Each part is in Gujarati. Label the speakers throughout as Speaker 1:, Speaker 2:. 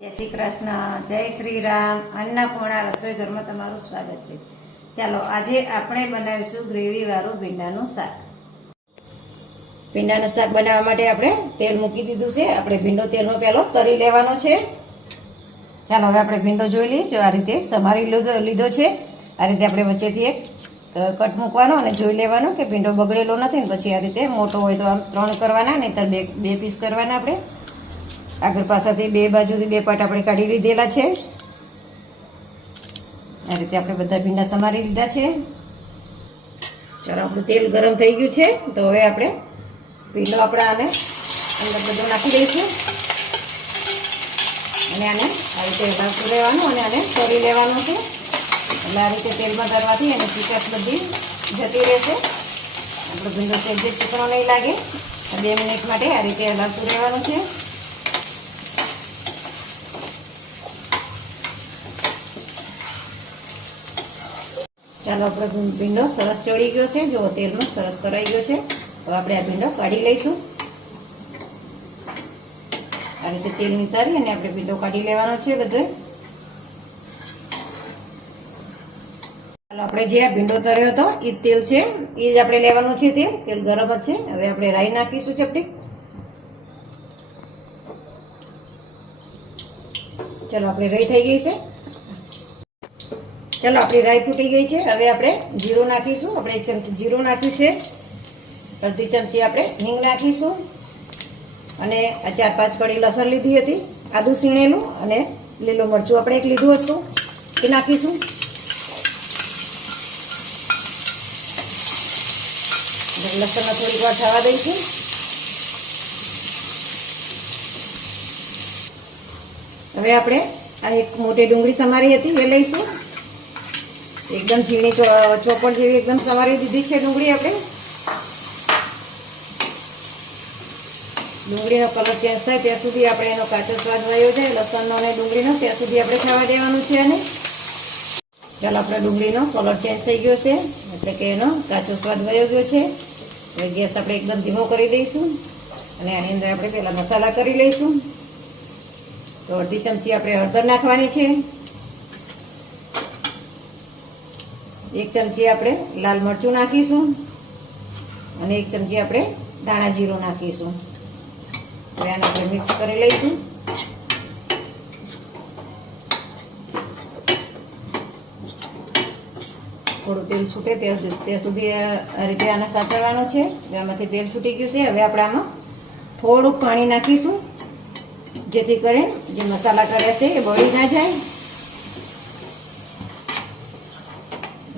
Speaker 1: જય શ્રી કૃષ્ણ, જય શ્રી રામ. અન્નપૂર્ણા રસોઈ ઘરમાં તમારું સ્વાગત છે. ચાલો, આજે આપણે બનાવીશું ગ્રેવીવાળું ભીંડાનું શાક. ભીંડાનું શાક બનાવવા માટે આપણે તેલ મૂકી દીધું છે. આપણે ભીંડો તેલનો પહેલો તરી લેવાનો છે. ચાલો, હવે આપણે ભીંડો જોઈ લઈએ જો આ રીતે સમારી લીધો છે. આ રીતે આપણે વચ્ચેથી એક કટ મૂકવાનો અને જોઈ લેવાનો કે ભીંડો બગડેલો નથી ને પછી આ રીતે મોટો હોય તો આમ ત્રણ કરવાના, નહીંતર બે બે પીસ કરવાના આપણે. આગળ પાછળથી બે બાજુથી બે પાટ આપણે કાઢી લીધેલા છે. આ રીતે આપણે બધા ભીંડા સમારી લીધા છે. ચાલો, આપણું તેલ ગરમ થઈ ગયું છે. તો હવે આપણે ભીંડો આપણે આને અંદર બધું નાખી દઈશું. અને આને આ રીતે ઢાંકતું રહેવાનું અને આને તળી લેવાનું છે. એટલે આ રીતે તેલમાં તરવાથી એની ચીકાશ બધી જતી રહેશે. આપણો ભીંડો તેલ જે ચીકણો નહીં લાગે. બે મિનિટ માટે આ રીતે હલાવતું રહેવાનું છે. ચાલો આપણો ભીંડો સરસ ચડી ગયો છે. જો તેલમાં સરસ તરાઈ ગયો છે. હવે આપણે આ ભીંડો કાઢી લઈશું. આ રીતે તેલ નિતારી અને આપણે ભીંડો કાઢી લેવાનો છે બધો. ચાલો, આપણે જે આ ભીંડો તર્યો હતો એ તેલ છે. એ જ આપણે લેવાનું છે તેલ. તેલ ગરમ જ છે. હવે આપણે રાઈ નાખીશું ચપટી. ચલો, આપણે રાઈ થઈ ગઈ છે. ચલો, આપણી રાઈ ફૂટી ગઈ છે. હવે આપણે જીરું નાખીશું. આપણે એક ચમચી જીરું નાખ્યું છે. અડધી ચમચી આપણે હિંગ નાખીશું. અને આ ચાર પાંચ કડી લસણ લીધી હતી, આદુ સીણેલું અને લીલું મરચું આપણે એક લીધું હતું. એ નાખીશું. લસણને થોડીક વાર થવા દઈશું. હવે આપણે આ એક મોટી ડુંગળી સમારી હતી, એ લઈશું. એકદમ ઝીણી ચોપડ જેવી એકદમ સવારી દીધી છે ડુંગળી આપણે. ડુંગળીનો કલર ચેન્જ થાય ત્યાં સુધી આપણે એનો કાચો સ્વાદ વયો છે, લસણનો અને ડુંગળીનો, ત્યાં સુધી આપણે ખાવા દેવાનું છે અને ચાલો આપણે ડુંગળીનો કલર ચેન્જ થઈ ગયો છે, એટલે કે એનો કાચો સ્વાદ વયો ગયો છે. ગેસ આપણે એકદમ ધીમો કરી દઈશું અને આની અંદર આપણે પહેલાં મસાલા કરી લઈશું. તો અડધી ચમચી આપણે હળદર નાખવાની છે. એક ચમચી આપણે લાલ મરચું નાખીશું અને એક ચમચી આપણે દાણા જીરું નાખીશું. હવે આને આપણે મિક્સ કરી લઈશું. થોડું તેલ છૂટે ત્યાં સુધી- આ રીતે આને સાચવવાનું છે. આમાંથી તેલ છૂટી ગયું છે. હવે આપણે આમાં થોડુંક પાણી નાખીશું, જેથી કરીને જે મસાલા કર્યા છે એ બળી ના જાય.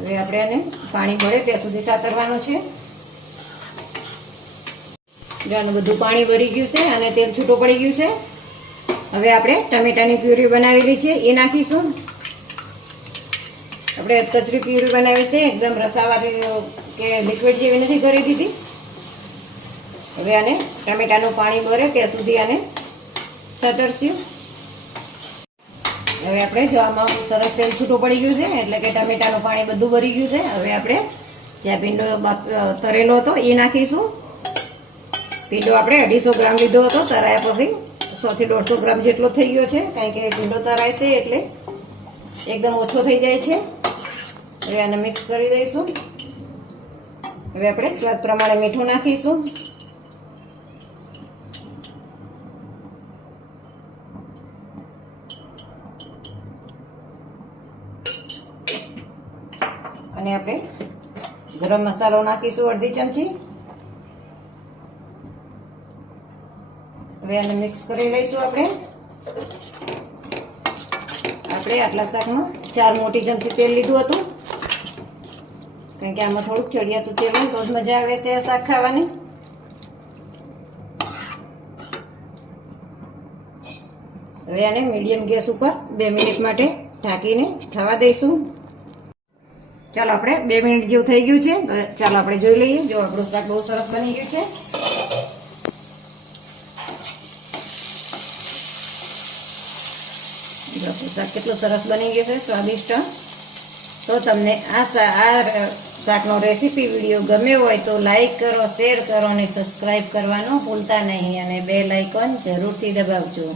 Speaker 1: હવે આપણે આને પાણી ભળે ત્યાં સુધી સાતરવાનું છે. આનું બધું પાણી ભરી ગયું છે અને તેલ છૂટું પડી ગયું છે, હવે આપણે ટમેટાની પ્યુરી બનાવેલી છે એ નાખીશું. આપણે કચરી પ્યુરી બનાવી છે, એકદમ રસાવાળી કે લિક્વિડ જેવી નથી કરી દીધી. હવે આને ટમેટાનું પાણી ભરે ત્યાં સુધી આને સતરશું. હવે આપણે જો આમાં સરસ તેલ છૂટું પડી ગયું છે, એટલે કે ટમેટાનું પાણી બધું ભરી ગયું છે. હવે આપણે જ્યાં ભીંડો તરેલો હતો, એ નાખીશું. ભીંડો આપણે અઢીસો ગ્રામ લીધો હતો, તરાયા પછી સોથી દોઢસો ગ્રામ જેટલો થઈ ગયો છે, કારણ કે ભીંડો તરાય છે એટલે એકદમ ઓછો થઈ જાય છે. હવે આને મિક્સ કરી દઈશું. હવે આપણે સ્વાદ પ્રમાણે મીઠું નાખીશું. અને આપણે ગરમ મસાલો નાખીશું અડધી ચમચી. હવે આને મિક્સ કરી લઈશું આપણે. આપણે આટલા શાકમાં ચાર મોટી ચમચી તેલ લીધું હતું. કારણ કે આમાં થોડુંક ચડિયાતું તેલ હોય તો જ મજા આવે છે આ શાક ખાવાની. હવે આને મીડિયમ ગેસ ઉપર બે મિનિટ માટે ઢાંકીને થવા દઈશું. ચાલો આપણે બે મિનિટ જેવું થઈ ગયું છે. ચાલો આપણે જોઈ લઈએ. જો આપણું શાક બહુ સરસ બની ગયું છે. શાક કેટલું સરસ બની ગયું છે. સ્વાદિષ્ટ. તો તમને આ આ શાકનો રેસીપી વીડિયો ગમ્યો હોય તો લાઇક કરો, શેર કરો અને સબસ્ક્રાઈબ કરવાનું ભૂલતા નહીં. અને બે લાઇકોન જરૂરથી દબાવજો.